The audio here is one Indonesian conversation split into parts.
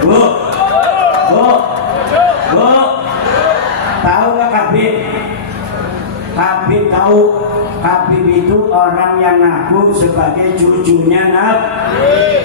Bu, bu, bu, tahu nggak Habib? Habib tahu. Habib itu orang yang ngaku sebagai cucunya Nabi.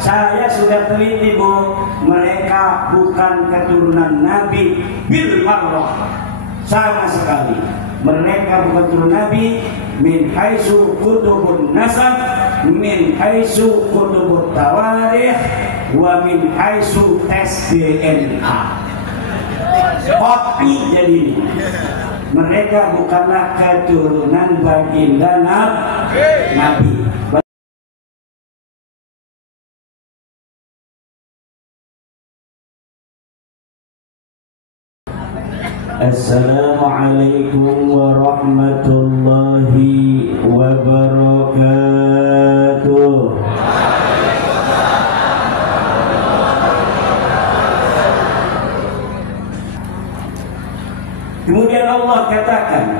Saya sudah teliti Bu, mereka bukan keturunan Nabi bil marrah, sama sekali. Mereka bukan keturunan Nabi min haitsu kutubun nasab, min haitsu kutubut tawarikh, wa min haitsu tes DNA. Kopi jadi mereka bukanlah keturunan baginda Nabi. Assalamualaikum warahmatullahi wabarakatuh. Kemudian Allah katakan,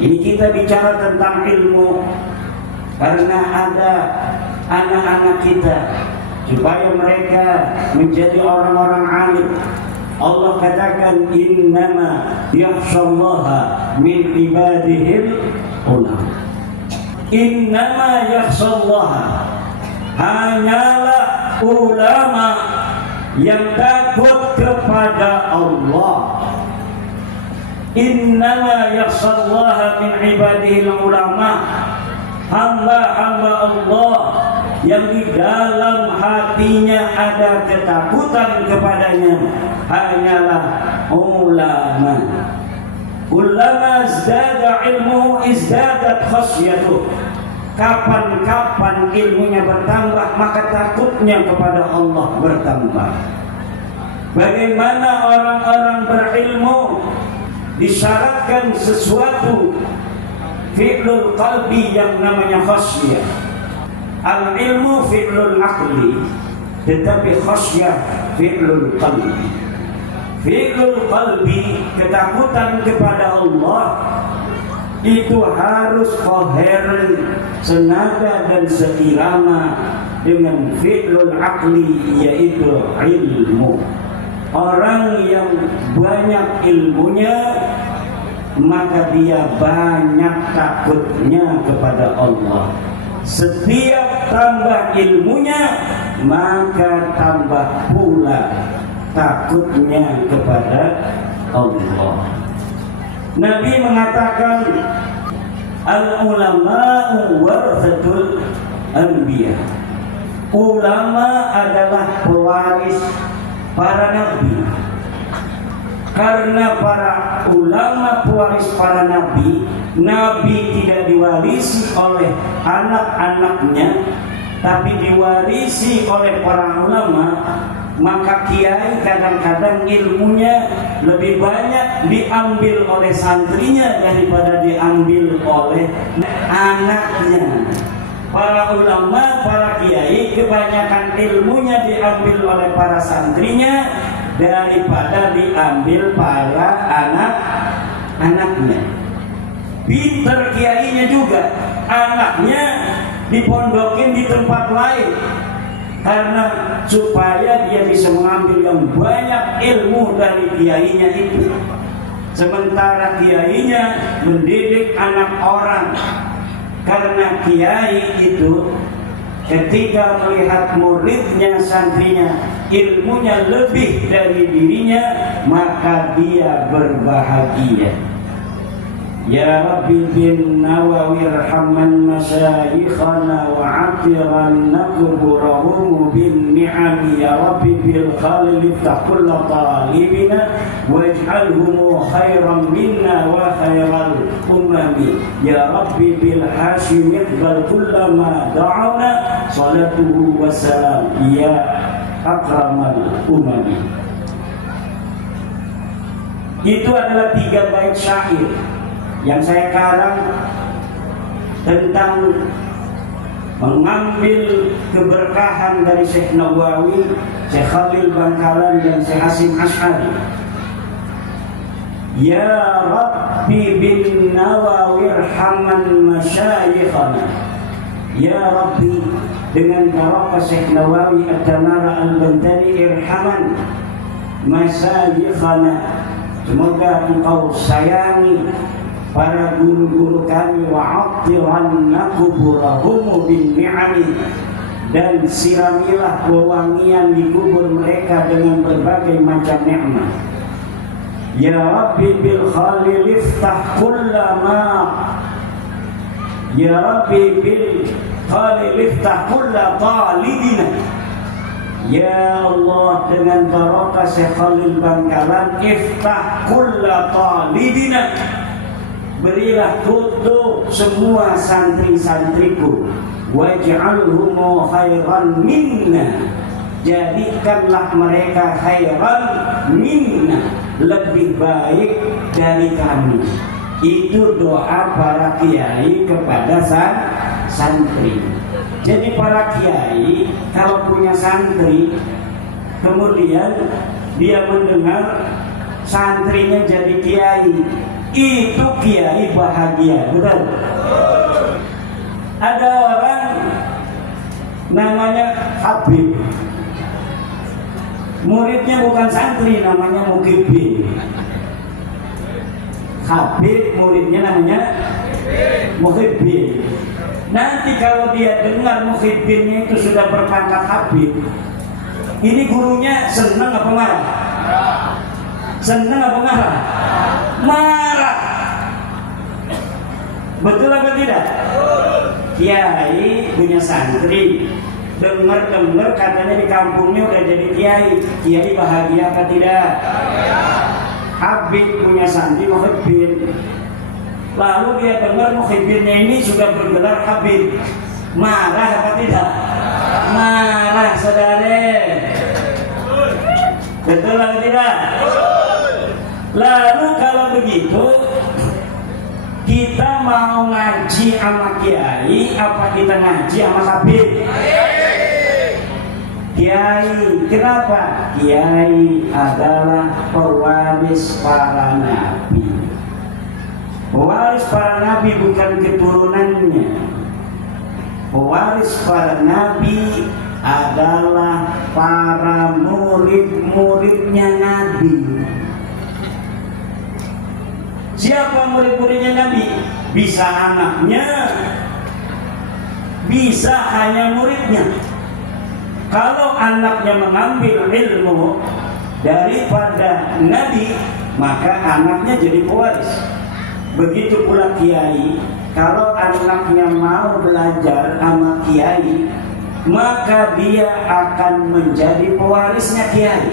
ini kita bicara tentang ilmu karena ada anak-anak kita supaya mereka menjadi orang-orang alim. Allah katakan innama yakhshallaha min ibadihil ulama. Innama yakhshallaha, hanyalah ulama yang takut kepada Allah. Innama yakhshallaha min ibadihil ulama, hamba-hamba Allah yang di dalam hatinya ada ketakutan kepadanya hanyalah ulama. Ulama izdada ilmu izdadat khasyatuh. Kapan-kapan ilmunya bertambah, maka takutnya kepada Allah bertambah. Bagaimana orang-orang berilmu disyaratkan sesuatu fi'lul qalbi yang namanya khasyah. Al-ilmu fi'lul aqli, tetapi khasyah fi'lul qalbi. Fi'lul qalbi, ketakutan kepada Allah itu harus koheren, senada dan seirama dengan fi'lul aqli, yaitu ilmu. Orang yang banyak ilmunya, maka dia banyak takutnya kepada Allah. Setiap tambah ilmunya, maka tambah pula takutnya kepada Allah. Nabi mengatakan al-ulama'u warathatul anbiya. Ulama adalah pewaris para nabi. Karena para ulama pewaris para nabi, nabi tidak diwarisi oleh anak-anaknya, tapi diwarisi oleh para ulama. Maka kiai kadang-kadang ilmunya lebih banyak diambil oleh santrinya daripada diambil oleh anaknya. Para ulama, para kiai kebanyakan ilmunya diambil oleh para santrinya daripada diambil para anak-anaknya. Pinter kiainya juga, anaknya dipondokin di tempat lain karena supaya dia bisa mengambil yang banyak ilmu dari kiainya itu. Sementara kiainya mendidik anak orang, karena kiai itu ketika melihat muridnya, santrinya, ilmunya lebih dari dirinya, maka dia berbahagia. Ya Rabbi bin Nawawi irhamman masyayikhana wa atiran naqburahum bin ni'ami. Ya Rabbi bil khalil iftah kulla talibina waj'alhum khairan minna wa khairal umami. Ya Rabbi bil hashim iqbal kulla ma da'ana salatuhu wassalam ya akramal umami. Itu adalah 3 bait syair yang saya karang tentang mengambil keberkahan dari Syekh Nawawi, Syekh Khalil Bangkalan, dan Syekh Hasim Ash'ari. Ya Rabbi bin Nawawi irhamman masyayikhana. Ya Rabbi, dengan barokah Syekh Nawawi At-Tamara Al-Bantani irhaman masyayikhana, semoga engkau sayangi para guru-guru kami, wa'attiranna kuburahum bin ni'ami, dan siramilah wewangian di kubur mereka dengan berbagai macam nikmat. Ya Rabbi bil khalil iftah kullama, Ya Rabbi bil khalil iftah kulla talibina. Ya Allah, dengan barokah Syekh Khalil Bangkalan, iftah kulla talibina, berilah tutup semua santri-santriku, waj'alhum khairan minna, jadikanlah mereka khairan minna, lebih baik dari kami. Itu doa para kiai kepada santri. Jadi para kiai kalau punya santri, kemudian dia mendengar santrinya jadi kiai, itu kiai bahagia, betul? Ada orang namanya Habib, muridnya bukan santri, namanya Mukhibin. Habib, muridnya namanya Mukhibin. Nanti kalau dia dengar Mukhibinnya itu sudah berpangkat Habib, ini gurunya senang apa marah? Senang apa marah? Marah. Betul apa tidak? Kiai punya santri, dengar katanya di kampungnya udah jadi kiai, kiai bahagia apa tidak? Habib punya santri Mukhibin, lalu dia dengar Mukhibinnya ini sudah bergelar Habib, marah apa tidak? Marah, saudara. Betul atau tidak? Lalu kalau begitu, kita mau ngaji sama kiai apa kita ngaji sama Habib? Kiai. Kenapa? Kiai adalah pewaris para nabi. Pewaris para nabi bukan keturunannya. Pewaris para nabi adalah para murid-muridnya Nabi. Siapa murid-muridnya Nabi? Bisa anaknya, bisa hanya muridnya. Kalau anaknya mengambil ilmu daripada Nabi, maka anaknya jadi pewaris. Begitu pula kiai, kalau anaknya mau belajar sama kiai, maka dia akan menjadi pewarisnya kiai.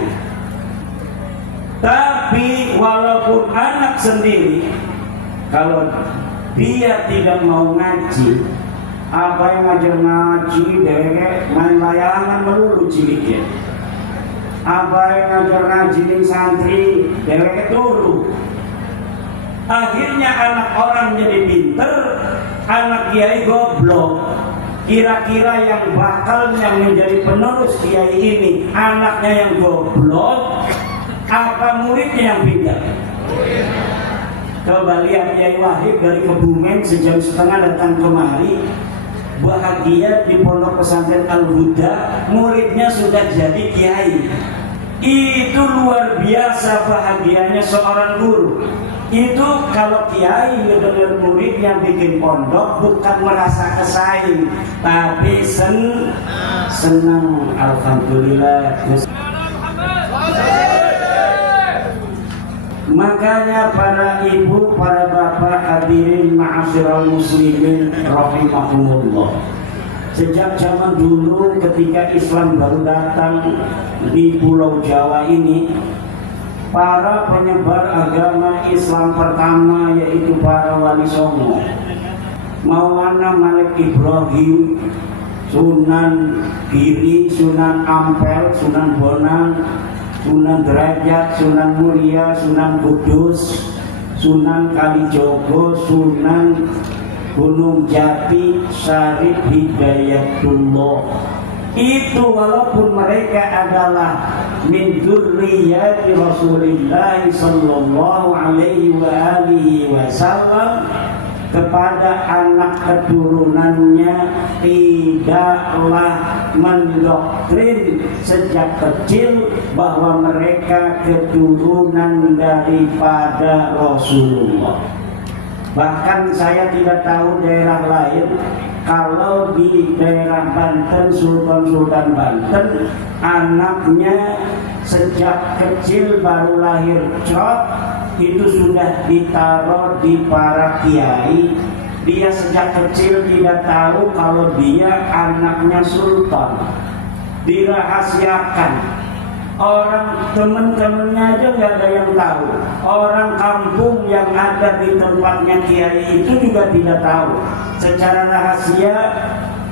Tapi walaupun anak sendiri, kalau dia tidak mau ngaji, apa yang ngajar ngaji, derek main layangan melulu ciliknya. Apa yang ngajar ngaji ning santri, derek turu. Akhirnya anak orang jadi pinter, anak kiai goblok. Kira-kira yang bakalnya menjadi penerus kiai ini anaknya yang goblok apa muridnya yang pintar? Coba lihat Kiai Wahid dari Kebumen sejam setengah datang kemari, bahagia di pondok pesantren Al-Huda, muridnya sudah jadi kiai. Itu luar biasa bahagianya seorang guru. Itu kalau kiai dengan murid yang bikin pondok bukan merasa kesaing, tapi senang. Alhamdulillah. Makanya para ibu, para bapak hadirin ma'asyiral muslimin rahimahumullah, sejak zaman dulu ketika Islam baru datang di Pulau Jawa ini, para penyebar agama Islam pertama yaitu para wali songo, Maulana Malik Ibrahim, Sunan Giri, Sunan Ampel, Sunan Bonang, Sunan Derajat, Sunan Mulia, Sunan Kudus, Sunan Kalijogo, Sunan Gunung Jati, Syarif Hidayatullah. Itu walaupun mereka adalah min dzurriyyati Rasulillah sallallahu alaihi wa alihi wasallam, kepada anak keturunannya tidaklah mendoktrin sejak kecil bahwa mereka keturunan daripada Rasulullah. Bahkan saya tidak tahu daerah lain, kalau di daerah Banten, Sultan Banten, anaknya sejak kecil baru lahir itu sudah ditaruh di para kiai. Dia sejak kecil tidak tahu kalau dia anaknya sultan, dirahasiakan. Orang teman-temannya aja nggak ada yang tahu. Orang kampung yang ada di tempatnya kiai itu juga tidak tahu. Secara rahasia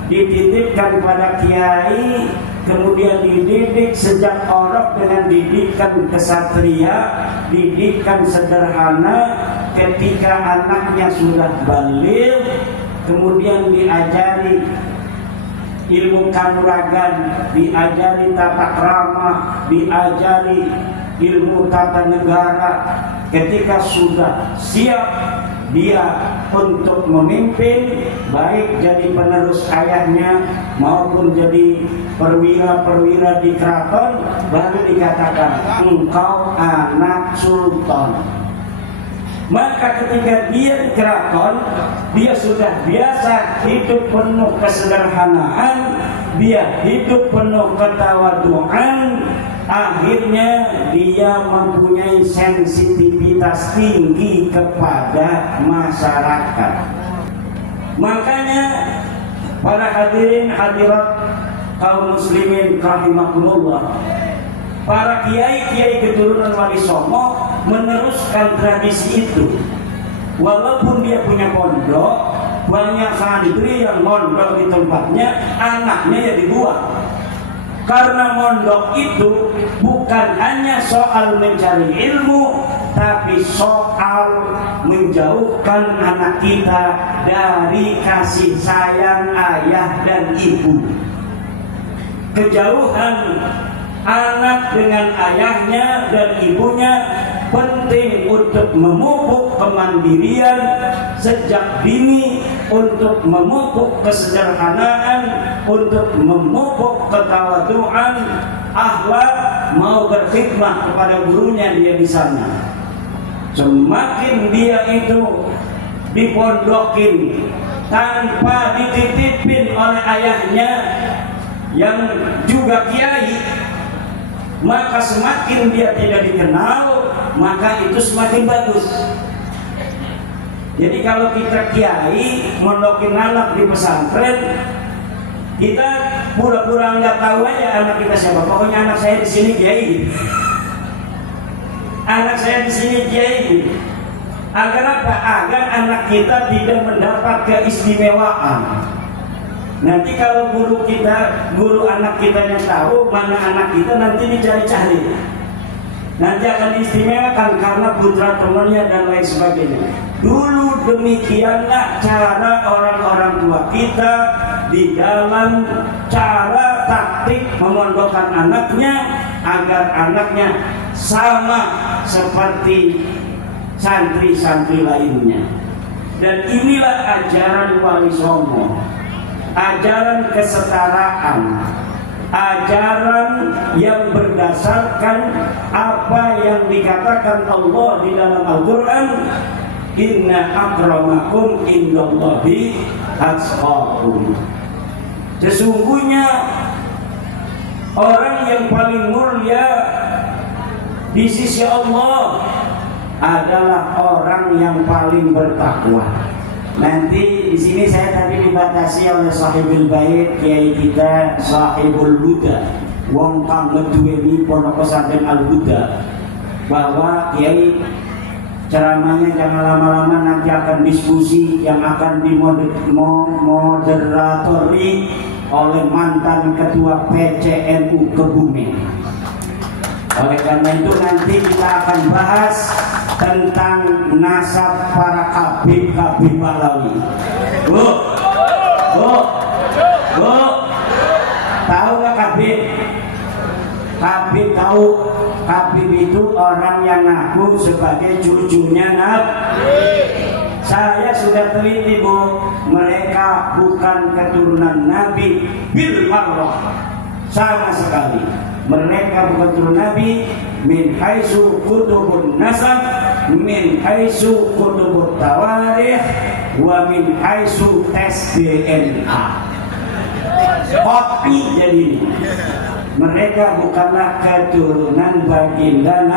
dititipkan pada kiai, kemudian dididik sejak orok dengan didikan kesatria, didikan sederhana. Ketika anaknya sudah baligh, kemudian diajari ilmu kanuragan, diajari tata krama, diajari ilmu tata negara. Ketika sudah siap dia untuk memimpin, baik jadi penerus ayahnya maupun jadi perwira-perwira di keraton, baru dikatakan engkau anak sultan. Maka ketika dia di keraton, dia sudah biasa hidup penuh kesederhanaan, dia hidup penuh ketawaduan. Akhirnya dia mempunyai sensitivitas tinggi kepada masyarakat. Makanya para hadirin hadirat kaum muslimin rahimakumullah, para kiai-kiai keturunan Wali Songo meneruskan tradisi itu. Walaupun dia punya pondok, banyak santri yang mondok di tempatnya, anaknya ya dibuang. Karena mondok itu bukan hanya soal mencari ilmu, tapi soal menjauhkan anak kita dari kasih sayang ayah dan ibu. Kejauhan anak dengan ayahnya dan ibunya penting untuk memupuk kemandirian sejak dini, untuk memupuk kesederhanaan, untuk memupuk ketawaduan, akhlak, mau berkhidmat kepada gurunya dia di sana. Semakin dia itu dipondokin tanpa dititipin oleh ayahnya yang juga kiai, maka semakin dia tidak dikenal, maka itu semakin bagus. Jadi kalau kita kiai mondokin anak di pesantren, kita pura-pura nggak tahu aja anak kita siapa. Pokoknya anak saya di sini kiai, anak saya di sini kiai. Agar apa? Agar anak kita tidak mendapat keistimewaan. Nanti kalau guru anak kita yang tahu mana anak kita, nanti dicari-cari. Nanti akan diistimewakan karena putra temannya dan lain sebagainya. Dulu demikianlah cara orang-orang tua kita di dalam cara taktik memondokkan anaknya agar anaknya sama seperti santri-santri lainnya. Dan inilah ajaran Wali Songo, ajaran kesetaraan, ajaran yang berdasarkan apa yang dikatakan Allah di dalam Al-Quran, inna akramakum indallahi atqakum. Sesungguhnya orang yang paling mulia di sisi Allah adalah orang yang paling bertakwa. Nanti di sini saya tadi dibatasi oleh sahibul bait kiai kita sahibul huda, wong kang ngeduweni pondok pesantren Al Huda, bahwa kiai ceramahnya jangan lama-lama, nanti akan diskusi yang akan dimoderatori oleh mantan ketua PCNU Kebumen. Oleh karena itu nanti kita akan bahas tentang nasab para Habib Balawi. Bu, tahu nggak Habib? Habib tahu. Habib itu orang yang ngaku sebagai cucunya Nabi. Saya sudah teliti, Bu, mereka bukan keturunan Nabi bil marrah, sama sekali. Mereka bukan keturunan Nabi min haitsu kutubun nasab, min haitsu kutubut tawarikh, wa min haitsu tes DNA. Kopi jadi ini. Mereka bukanlah keturunan baginda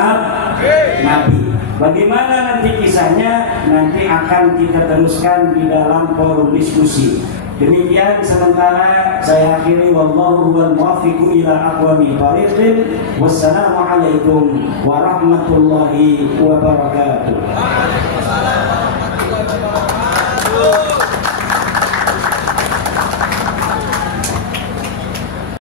Nabi. Bagaimana nanti kisahnya? Nanti akan kita teruskan di dalam forum diskusi. Demikian sementara saya akhiri, wallahu wal muwaffiqu ila aqwamit thariqin. Wassalamualaikum warahmatullahi wabarakatuh.